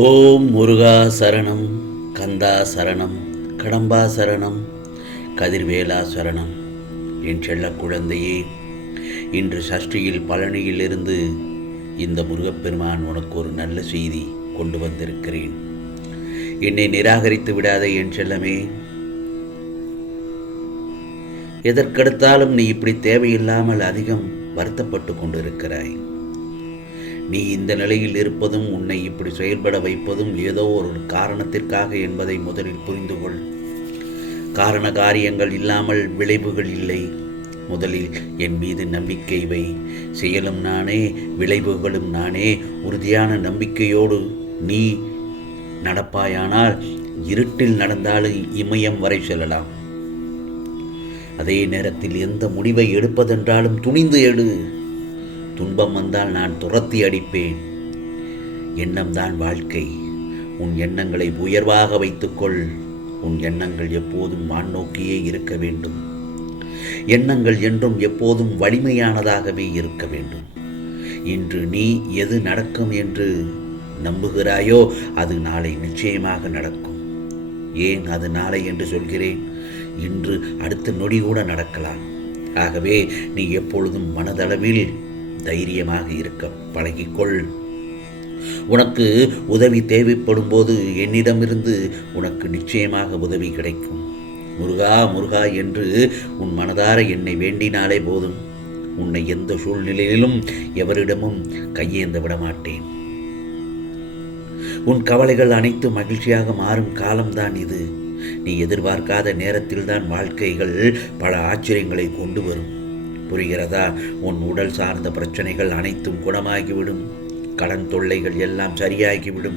ஓம் முருகா சரணம், கந்தா சரணம், கடம்பா சரணம், கதிர்வேலா சரணம். என் செல்ல குழந்தையே, இன்று சஷ்டியில் பழனியிலிருந்து இந்த முருகப்பெருமான் உனக்கு ஒரு நல்ல செய்தி கொண்டு வந்திருக்கிறேன். என்னை நிராகரித்து விடாத என் செல்லமே. எதற்கெடுத்தாலும் நீ இப்படி தேவையில்லாமல் அதிகம் வருத்தப்பட்டு கொண்டிருக்கிறாய். நீ இந்த நிலையில் இருப்பதும் உன்னை இப்படி செயல்பட வைப்பதும் ஏதோ ஒரு காரணத்திற்காக என்பதை முதலில் புரிந்து கொள். காரண காரியங்கள் இல்லாமல் விளைவுகள் இல்லை. முதலில் என் மீது நம்பிக்கை வை. செயலும் நானே, விளைவுகளும் நானே. உறுதியான நம்பிக்கையோடு நீ நடப்பாயானால் இருட்டில் நடந்தாலும் இமயம் வரை செல்லலாம். அதே நேரத்தில் எந்த முடிவை எடுப்பதென்றாலும் துணிந்து எடு. துன்பம் வந்தால் நான் துரத்தி அடிப்பேன். எண்ணம்தான் வாழ்க்கை. உன் எண்ணங்களை உயர்வாக வைத்துக்கொள். உன் எண்ணங்கள் எப்போதும் வானோக்கியே இருக்க வேண்டும். எண்ணங்கள் என்றும் எப்போதும் வலிமையானதாகவே இருக்க வேண்டும். இன்று நீ எது நடக்கும் என்று நம்புகிறாயோ அது நாளை நிச்சயமாக நடக்கும். ஏன் அது நாளை என்று சொல்கிறேன்? இன்று அடுத்த நொடி கூட நடக்கலாம். ஆகவே நீ எப்பொழுதும் மனதளவில் தைரியமாக இருக்க பழகிக்கொள். உனக்கு உதவி தேவைப்படும் போது என்னிடமிருந்து உனக்கு நிச்சயமாக உதவி கிடைக்கும். முருகா முருகா என்று உன் மனதார என்னை வேண்டினாலே போதும். உன்னை எந்த சூழ்நிலையிலும் எவரிடமும் கையேந்த விடமாட்டேன். உன் கவலைகள் அனைத்து மகிழ்ச்சியாக மாறும் காலம்தான் இது. நீ எதிர்பார்க்காத நேரத்தில்தான் வாழ்க்கைகள் பல ஆச்சரியங்களை கொண்டு வரும். புரிகிறதா? உன் உடல் சார்ந்த பிரச்சனைகள் அனைத்தும் குணமாகிவிடும். கடன் தொல்லைகள் எல்லாம் சரியாகிவிடும்.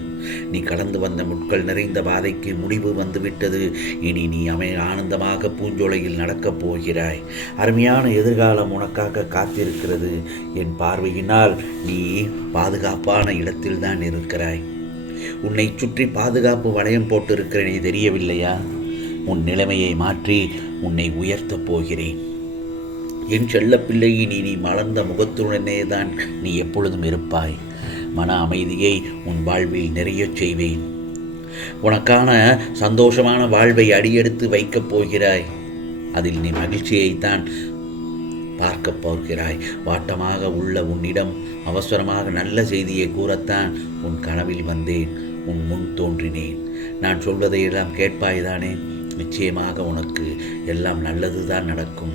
நீ கடந்து வந்த முட்கள் நிறைந்த பாதைக்கு முடிவு வந்துவிட்டது. இனி நீ ஆனந்தமாக பூஞ்சோலையில் நடக்கப் போகிறாய். அருமையான எதிர்காலம் உனக்காக காத்திருக்கிறது. என் பார்வையினால் நீ பாதுகாப்பான இடத்தில்தான் இருக்கிறாய். உன்னை சுற்றி பாதுகாப்பு வளையம் போட்டிருக்கிறேன், நீ தெரியவில்லையா? உன் நிலைமையை மாற்றி உன்னை உயர்த்தப் போகிறேன். என் செல்லப்பிள்ளை, நீ மலர்ந்த முகத்துடனே தான் நீ எப்பொழுதும் இருப்பாய். மன அமைதியை உன் வாழ்வில் நிறையச் செய்வேன். உனக்கான சந்தோஷமான வாழ்வை அடியெடுத்து வைக்கப் போகிறாய். அதில் நீ மகிழ்ச்சியைத்தான் பார்க்கப் போகிறாய். வாட்டமாக உள்ள உன்னிடம் அவசரமாக நல்ல செய்தியை கூறத்தான் உன் கனவில் வந்தேன். உன் முன் தோன்றினேன். நான் சொல்வதையெல்லாம் கேட்பாய்தானே? நிச்சயமாக உனக்கு எல்லாம் நல்லதுதான் நடக்கும்.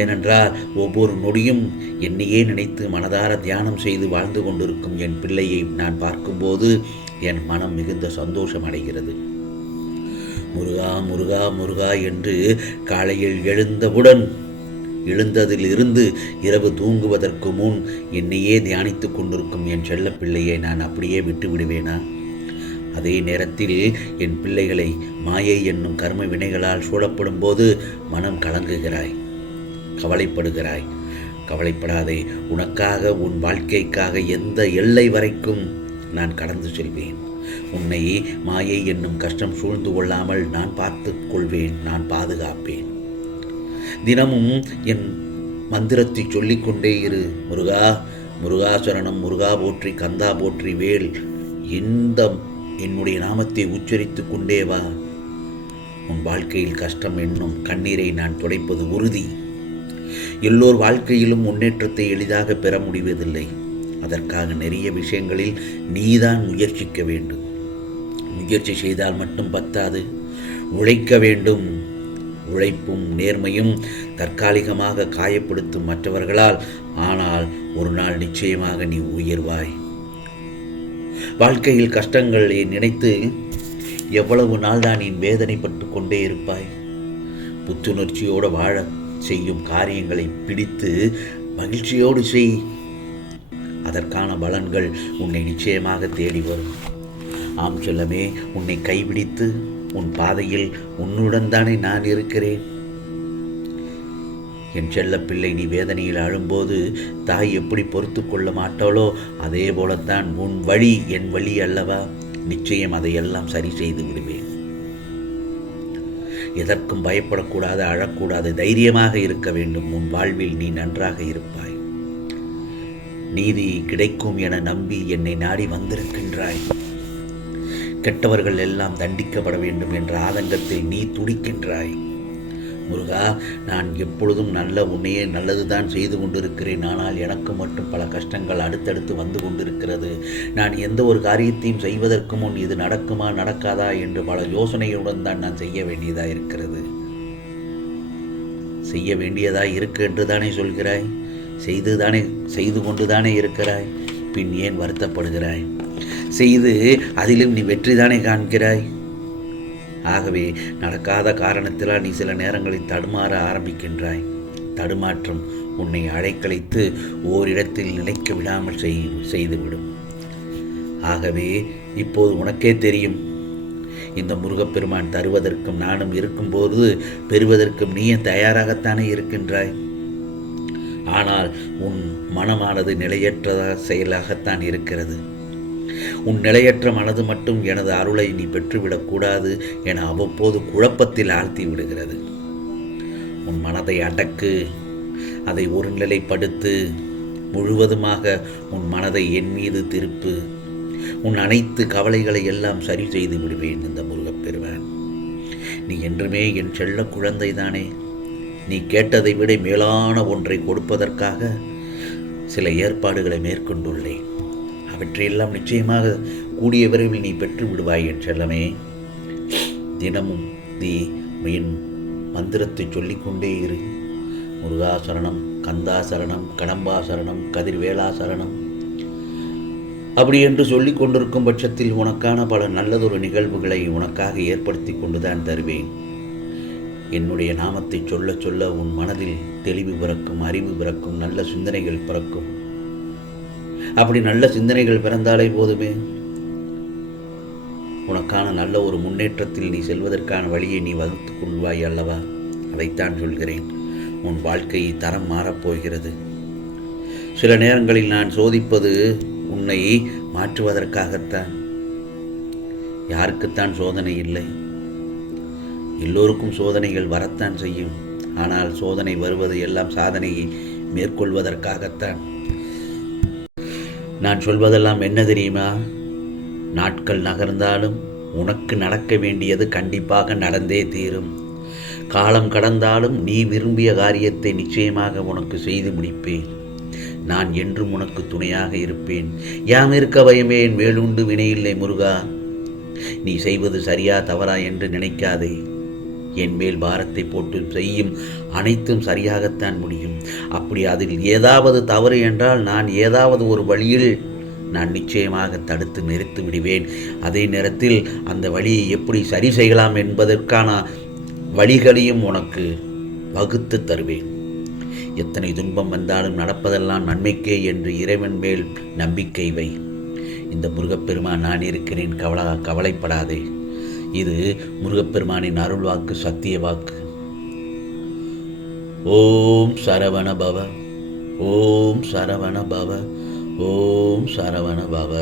ஏனென்றால் ஒவ்வொரு நொடியும் என்னையே நினைத்து மனதார தியானம் செய்து வாழ்ந்து கொண்டிருக்கும் என் பிள்ளையை நான் பார்க்கும்போது என் மனம் மிகுந்த சந்தோஷம் அடைகிறது. முருகா முருகா முருகா என்று காலையில் எழுந்ததிலிருந்து இரவு தூங்குவதற்கு முன் என்னையே தியானித்து கொண்டிருக்கும் என் செல்ல பிள்ளையை நான் அப்படியே விட்டு விடுவேனா? அதே நேரத்தில் என் பிள்ளைகளை மாயை என்னும் கர்ம வினைகளால் சூழப்படும் போது மனம் கலங்குகிறாய், கவலைப்படுகிறாய். கவலைப்படாதே. உனக்காக, உன் வாழ்க்கைக்காக எந்த எல்லை வரைக்கும் நான் கடந்து செல்வேன். உன்னை மாயை என்னும் கஷ்டம் சூழ்ந்து கொள்ளாமல் நான் பார்த்து கொள்வேன். நான் பாதுகாப்பேன். தினமும் என் மந்திரத்தை சொல்லிக்கொண்டே இரு. முருகா முருகா சரணம், முருகா போற்றி, கந்தா போற்றி, வேல். என்னுடைய நாமத்தை உச்சரித்து கொண்டே வா. உன் வாழ்க்கையில் கஷ்டம் என்னும் கண்ணீரை நான் துடைப்பது உறுதி. எல்லோர் வாழ்க்கையிலும் முன்னேற்றத்தை எளிதாக பெற முடிவதில்லை. அதற்காக நிறைய விஷயங்களில் நீதான் முயற்சிக்க வேண்டும். முயற்சி செய்தால் மட்டும் பத்தாது, உழைக்க வேண்டும். உழைப்பும் நேர்மையும் தற்காலிகமாக காயப்படுத்தும் மற்றவர்களால். ஆனால் ஒரு நாள் நிச்சயமாக நீ உயர்வாய். வாழ்க்கையில் கஷ்டங்களை நினைத்து எவ்வளவு நாள் தான் நீ வேதனைப்பட்டு கொண்டே இருப்பாய்? புத்துணர்ச்சியோடு வாழ செய்யும் காரியங்களை பிடித்து மகிழ்ச்சியோடு செய். அதற்கான பலன்கள் உன்னை நிச்சயமாக தேடி வரும். ஆம் செல்லமே, உன்னை கைபிடித்து உன் பாதையில் உன்னுடன் தானே நான் இருக்கிறேன். என் செல்ல பிள்ளை, நீ வேதனையில் அழும்போது தாய் எப்படி பொறுத்து கொள்ள மாட்டாளோ அதே போலத்தான் உன் வழி என் வழி அல்லவா? நிச்சயம் அதையெல்லாம் சரி செய்து விடுவேன். எதற்கும் பயப்படக்கூடாது, அழக்கூடாது, தைரியமாக இருக்க வேண்டும். உன் வாழ்வில் நீ நன்றாக இருப்பாய். நீதி கிடைக்கும் என நம்பி என்னை நாடி வந்திருக்கின்றாய். கெட்டவர்கள் எல்லாம் தண்டிக்கப்பட வேண்டும் என்ற ஆதங்கத்தில் நீ துடிக்கின்றாய். முருகா, நான் எப்பொழுதும் உன்னையே நல்லதுதான் செய்து கொண்டிருக்கிறேன். ஆனால் எனக்கு மட்டும் பல கஷ்டங்கள் அடுத்தடுத்து வந்து கொண்டிருக்கிறது. நான் எந்த ஒரு காரியத்தையும் செய்வதற்கு முன் இது நடக்குமா நடக்காதா என்று பல யோசனையுடன் தான் நான் செய்ய வேண்டியதாக இருக்கிறது. செய்ய வேண்டியதாக இருக்கு என்று தானே சொல்கிறாய். செய்து கொண்டு தானே இருக்கிறாய். பின் ஏன் வருத்தப்படுகிறாய்? செய்து அதிலும் நீ வெற்றி தானே காண்கிறாய். ஆகவே நடக்காத காரணத்தினால் நீ சில நேரங்களில் தடுமாற ஆரம்பிக்கின்றாய். தடுமாற்றம் உன்னை அழைக்கழித்து ஓரிடத்தில் நிலைக்க விடாமல் செய்துவிடும். ஆகவே இப்போது உனக்கே தெரியும், இந்த முருகப்பெருமான் தருவதற்கும் நானும் இருக்கும்போது பெறுவதற்கும் நீயே தயாராகத்தானே இருக்கின்றாய். ஆனால் உன் மனமானது நிலையற்ற செயலாகத்தான் இருக்கிறது. உன் நிலையற்ற மனது மட்டும் எனது அருளை நீ பெற்றுவிடக்கூடாது என அவ்வப்போது குழப்பத்தில் ஆழ்த்தி விடுகிறது. உன் மனதை அடக்கு, அதை ஒருநிலைப்படுத்து, முழுவதுமாக உன் மனதை என் மீது திருப்பு. உன் அனைத்து கவலைகளை எல்லாம் சரி செய்து விடுவேன் இந்த முருகப்பெருமான். நீ என்றுமே என் செல்ல குழந்தை தானே. நீ கேட்டதை விட மேலான ஒன்றை கொடுப்பதற்காக சில ஏற்பாடுகளை மேற்கொண்டுள்ளேன். அவற்றையெல்லாம் நிச்சயமாக கூடிய விரைவில் நீ பெற்று விடுவாய் என் செல்லமே. தினமும் நீ என் மந்திரத்தை சொல்லிக்கொண்டே இரு. முருகா சரணம், கந்தா சரணம், கடம்பா சரணம், கதிர்வேளா சரணம். அப்படி என்று சொல்லி கொண்டிருக்கும் பட்சத்தில் உனக்கான பல நல்லதொரு நிகழ்வுகளை உனக்காக ஏற்படுத்தி கொண்டுதான் தருவேன். என்னுடைய நாமத்தை சொல்ல சொல்ல உன் மனதில் தெளிவு பிறக்கும், அறிவு பிறக்கும், நல்ல சிந்தனைகள் பிறக்கும். அப்படி நல்ல சிந்தனைகள் பிறந்தாலே போதுமே, உனக்கான நல்ல ஒரு முன்னேற்றத்தில் நீ செல்வதற்கான வழியை நீ வகுத்துக் கொள்வாய் அல்லவா? அதைத்தான் சொல்கிறேன். உன் வாழ்க்கை தரம் மாறப்போகிறது. சில நேரங்களில் நான் சோதிப்பது உன்னை மாற்றுவதற்காகத்தான். யாருக்குத்தான் சோதனை இல்லை? எல்லோருக்கும் சோதனைகள் வரத்தான் செய்யும். ஆனால் சோதனை வருவது எல்லாம் சாதனையை மேற்கொள்வதற்காகத்தான். நான் சொல்வதெல்லாம் என்ன தெரியுமா? நாட்கள் நகர்ந்தாலும் உனக்கு நடக்க வேண்டியது கண்டிப்பாக நடந்தே தீரும். காலம் கடந்தாலும் நீ விரும்பிய காரியத்தை நிச்சயமாக உனக்கு செய்து முடிப்பேன். நான் என்றும் உனக்கு துணையாக இருப்பேன். யாம் இருக்க பயமே என் மேலுண்டு வினையில்லை முருகா. நீ செய்வது சரியா தவறா என்று நினைக்காதே. என் மேல் பாரத்தை போட்டு செய்யும் அனைத்தும் சரியாகத்தான் முடியும். அப்படி அதில் ஏதாவது தவறு என்றால் நான் ஏதாவது ஒரு வழியில் நான் நிச்சயமாக தடுத்து நிறுத்தி விடுவேன். அதே நேரத்தில் அந்த வழியை எப்படி சரி செய்யலாம் என்பதற்கான வழிகளையும் உனக்கு வகுத்து தருவேன். எத்தனை துன்பம் வந்தாலும் நடப்பதெல்லாம் நன்மைக்கே என்று இறைவன் மேல் நம்பிக்கை வை. இந்த முருகப்பெருமான் நான் இருக்கிறேன், கவலைப்படாதே. இது முருகப்பெருமானின் அருள் வாக்கு, சத்திய வாக்கு. ஓம் சரவண பவ, ஓம் சரவண பவ, ஓம் சரவண பவ.